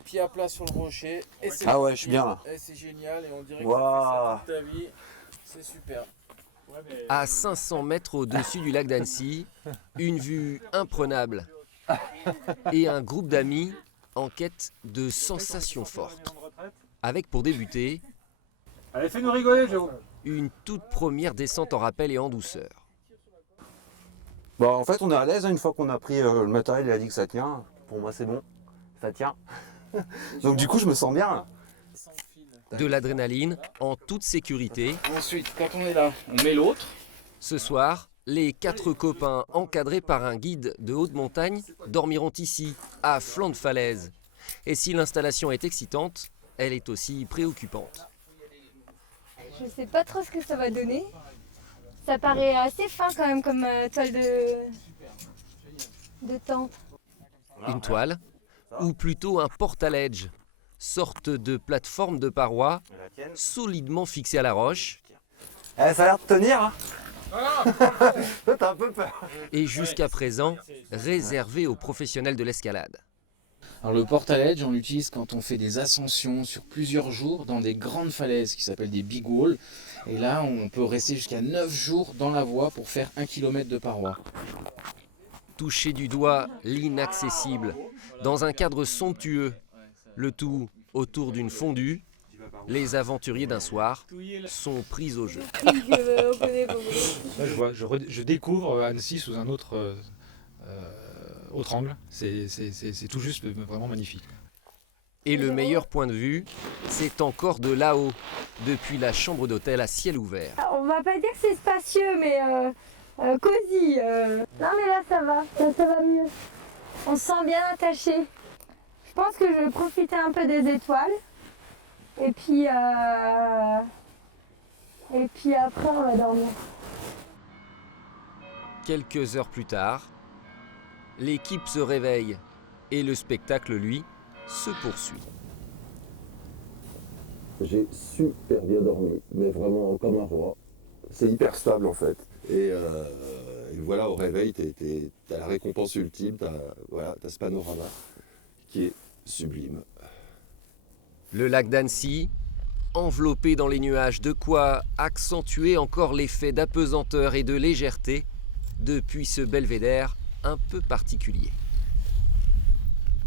les pieds à plat sur le rocher. Et c'est Ah ouais, je suis bien là. Et c'est génial et on dirait que Waouh. tu fais ça toute ta vie. C'est super. À 500 mètres au-dessus du lac d'Annecy, une vue imprenable et un groupe d'amis en quête de sensations fortes. Avec pour débuter, Allez, fais-nous rigoler, Joe. une toute première descente en rappel et en douceur. Bon, en fait, on est à l'aise hein, une fois qu'on a pris le matériel, il a dit que ça tient. Pour moi, c'est bon, ça tient. Donc du coup, je me sens bien. De l'adrénaline en toute sécurité. Ensuite, quand on est là, on met l'autre. Ce soir, les 4 copains encadrés par un guide de haute montagne dormiront ici, à flanc de falaise. Et si l'installation est excitante, elle est aussi préoccupante. Je sais pas trop ce que ça va donner. Ça paraît assez fin quand même comme toile de tente. Une toile, ou plutôt un portaledge, sorte de plateforme de parois solidement fixée à la roche Eh, ça a l'air de tenir. Hein. Toi, t'as un peu peur. et jusqu'à présent réservée aux professionnels de l'escalade. Alors le portaledge, on l'utilise quand on fait des ascensions sur plusieurs jours dans des grandes falaises qui s'appellent des big walls. Et là, on peut rester jusqu'à 9 jours dans la voie pour faire 1 km de paroi. Toucher du doigt l'inaccessible, dans un cadre somptueux, le tout autour d'une fondue, les aventuriers d'un soir sont pris au jeu. Là, je découvre Annecy sous un autre angle. C'est tout juste vraiment magnifique. Et le meilleur point de vue, c'est encore de là-haut, depuis la chambre d'hôtel à ciel ouvert. On va pas dire que c'est spacieux, mais cosy. Non mais là ça va mieux. On se sent bien attaché. Je pense que je vais profiter un peu des étoiles. Et puis après on va dormir. Quelques heures plus tard, l'équipe se réveille et le spectacle, lui, se poursuit. J'ai super bien dormi, mais vraiment comme un roi. C'est hyper stable en fait. Et voilà, au réveil, t'as la récompense ultime, t'as ce panorama qui est sublime. Le lac d'Annecy, enveloppé dans les nuages, de quoi accentuer encore l'effet d'apesanteur et de légèreté depuis ce belvédère un peu particulier.